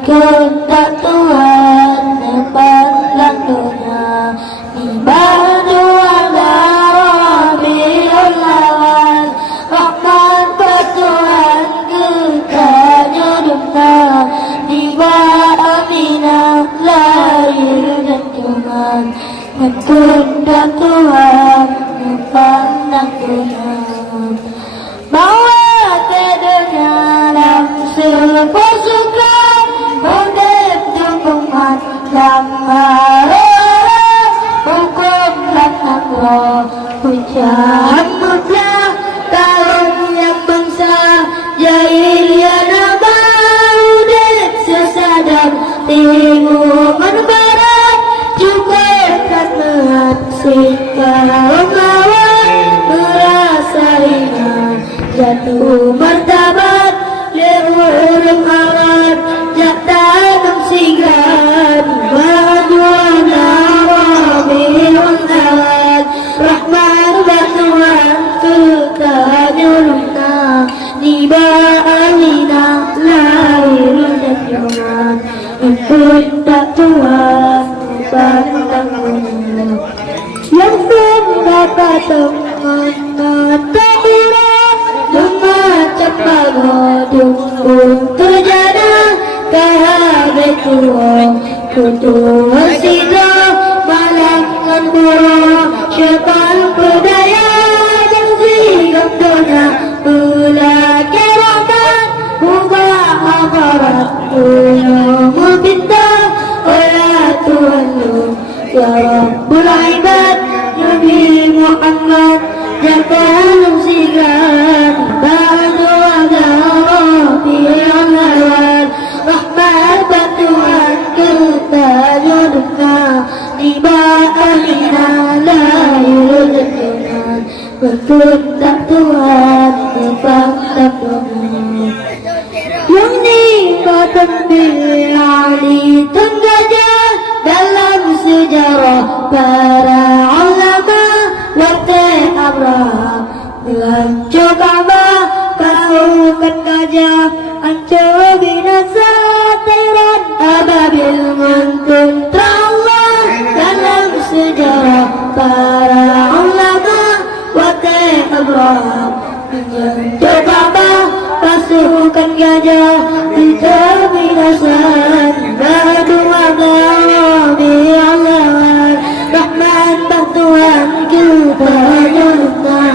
berkehendak Tuhan memandang dunia di badu ala Rabiul Awal. Rahman Tuhan ketanya dunia di Aminah lahir dan Tuhan berkehendak Tuhan memandang dunia. Bawa ke dunia dalam sepasukan menentu umat lama hukum laknah hujan muda kaum yang bangsa jahiliyah nabaudet sesadar timur barat juga kan kaum lawan merasa hina jatuh martabat lewur marat jatah sigar bajuana Rabiul Awal. Rahman Tuhan ketanyurna di Aminah lahir dan Tuhan berkehendak Tuhan memandang dunia yang mendapat teman takdirah memacam pagodung terjana kahabet tuang kutua sidra malangan burung syaitan berdaya dan sigap dunia pula kerahkan ubah aparat ulumul bintang oleh Tuhan ya Rabbul Ibad Nabi Muhammad jangan sigar badu ala Rabiul Awal. Rahmat Tuhan ketanya dunia di Aminah lahir dan Tuhan berkehendak Tuhan memandang dunia yang nikmatan bil ali tenggajah dalam sejarah para ulama waktu Abraham dengan coba kaukan gajah hancur binasa Tehran ababil mantun terawal dalam sejarah para ulama waktu Abraham dengan coba pasukan gajah hancur binasa badu Rabiul Awal. Rahman Tuhan ketanya dunia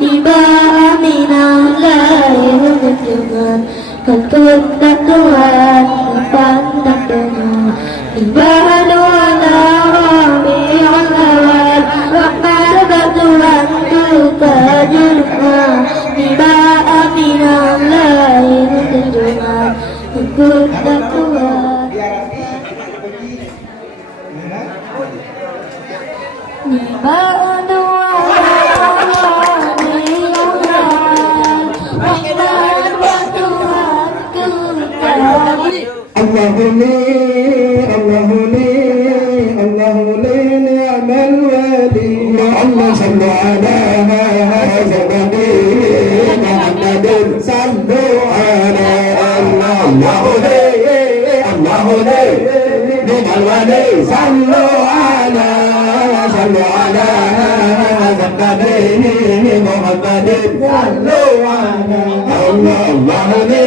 di Aminah lahir dan Tuhan berkehendak Tuhan memandang dunia di badu ala Rabiul Awal. Rahman Tuhan ketanya dunia di Aminah lahir dan Tuhan berkehendak Tuhan di badu الله لي الله لي الله لي نعم الولي اللهم صل على سيدنا محمد صلوا على الله لي الله لي نعم الولي صلوا على سيدنا محمد صلوا على الله لي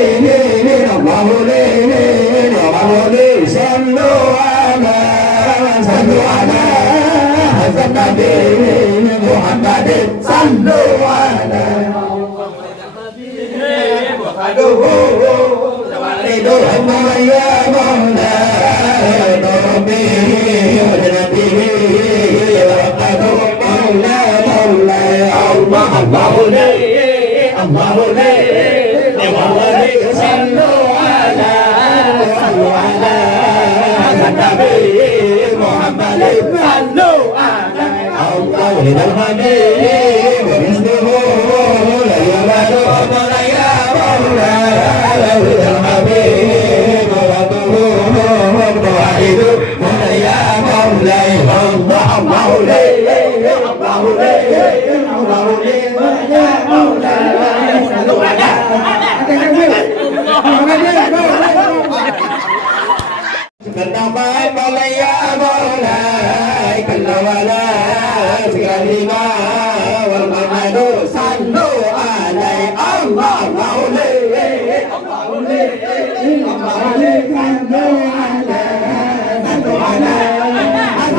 الله لي صلوا على النبي محمد صلوا على اللهم يا مولاي ربي وجنته مولاي الله لي الله لي صلوا على النبي محمد صلوا على الله الحبيب مثله لا يبال ولا يا مولاي الحبيب ربه واحد ولا يا مولاي الله لي الله لي الله لي يا مولاي صلوا على الهما والمحمد صلوا عليه الله عليه الله عليه صلوا على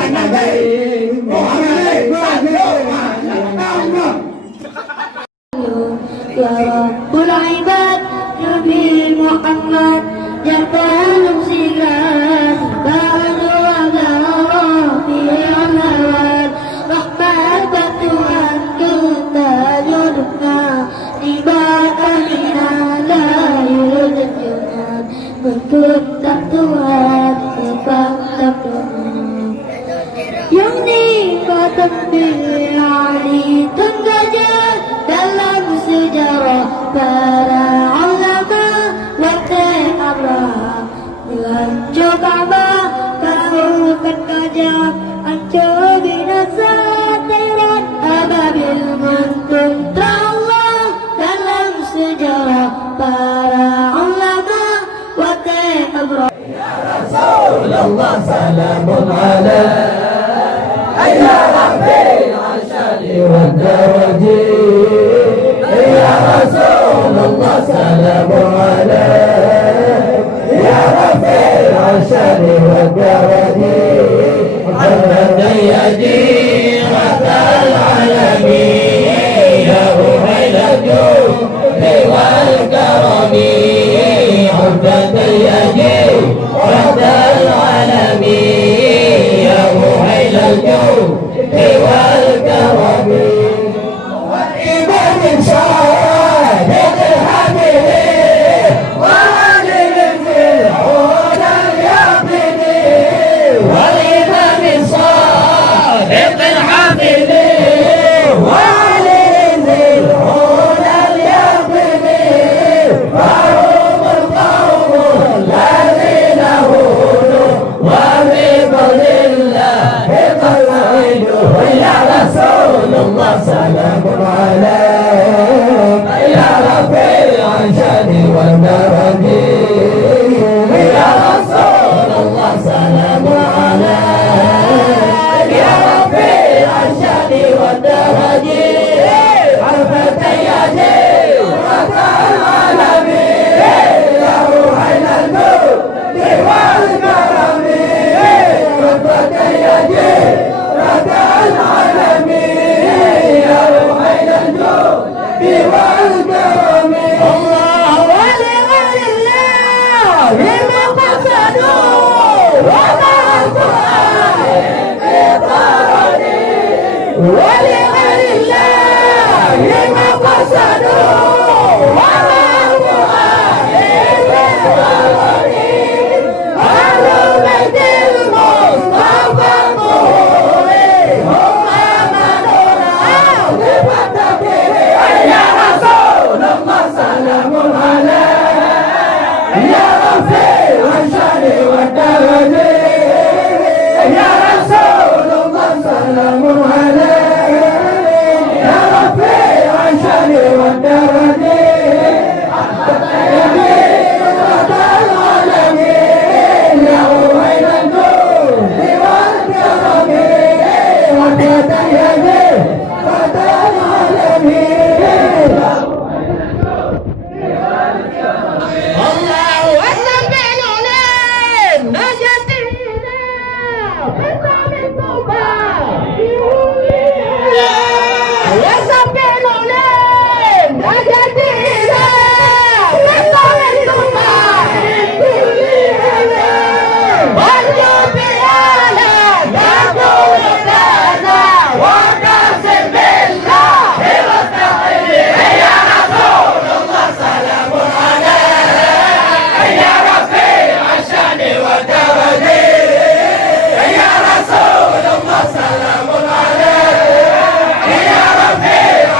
النبي محمد صلوا على يا رب العباد نبي محمد جبال سيران بعد وغيره في الهوان رحمة Tuhan kita jodohna ibadahnya lahir dan jangan berketak Tuhan sifat Tuhan yang nikmatan bil'ali tenggajah dalam sejarah para ulama wakil Abraham dengan coba kahulkan gajah ancur binasa Tehran ababil mentung Allah dalam sejarah para ulama wakil Abraham Rasulullah salamun alaih يا رفيع الشان والدرج يا رسول الله سلام عليك يا رفيع الشان والدرج محمد يجيرة العالمين يا روحي الجود والكرم محمد يجيرة العالمين يا روحي الجود والكرم والإمام صادق الحبيب وعلي في العلا اليقين والإمام صادق الحبيب وعلي في العلا اليقين فهم القوم الذين هدوا وبفضل الله يا رسول الله سلام عليك يا رفيع الشان والدرج يا رسول الله سلام عليك يا رفيع الشان والدرج عرفت يا جيرة العالمين يا روح الجود والكرم عرفت يا جيرة العالمين يا روح الجود والكرم الله ولغير الله لما قصدوا وما القرآن في طرني ولغير الله لما قصدوا وما القرآن في طرني أهل بيت المصطفى يا رسول الله سلام عليك يا رفيع الشان والدرج يا رسول الله سلام عليك يا رفيع الشان والدرج العالمين يا روح الجود والكرم وتتيجي الله أكبر بالعلم نجتنا بطعم الطوبى وصف بالعلم نجتنا بطعم الطوبى والجود بيانا نقول لنا وقاسم بالله والتقدير يا رسول الله سلام عليك يا رفيع الشان والدرج يا رسول الله سلام عليك يا رفيع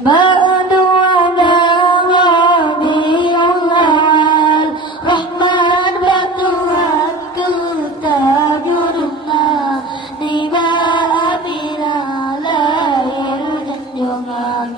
berdoa Rabiul Rahman bertuhanku tajudna tiba bila lahir junjungan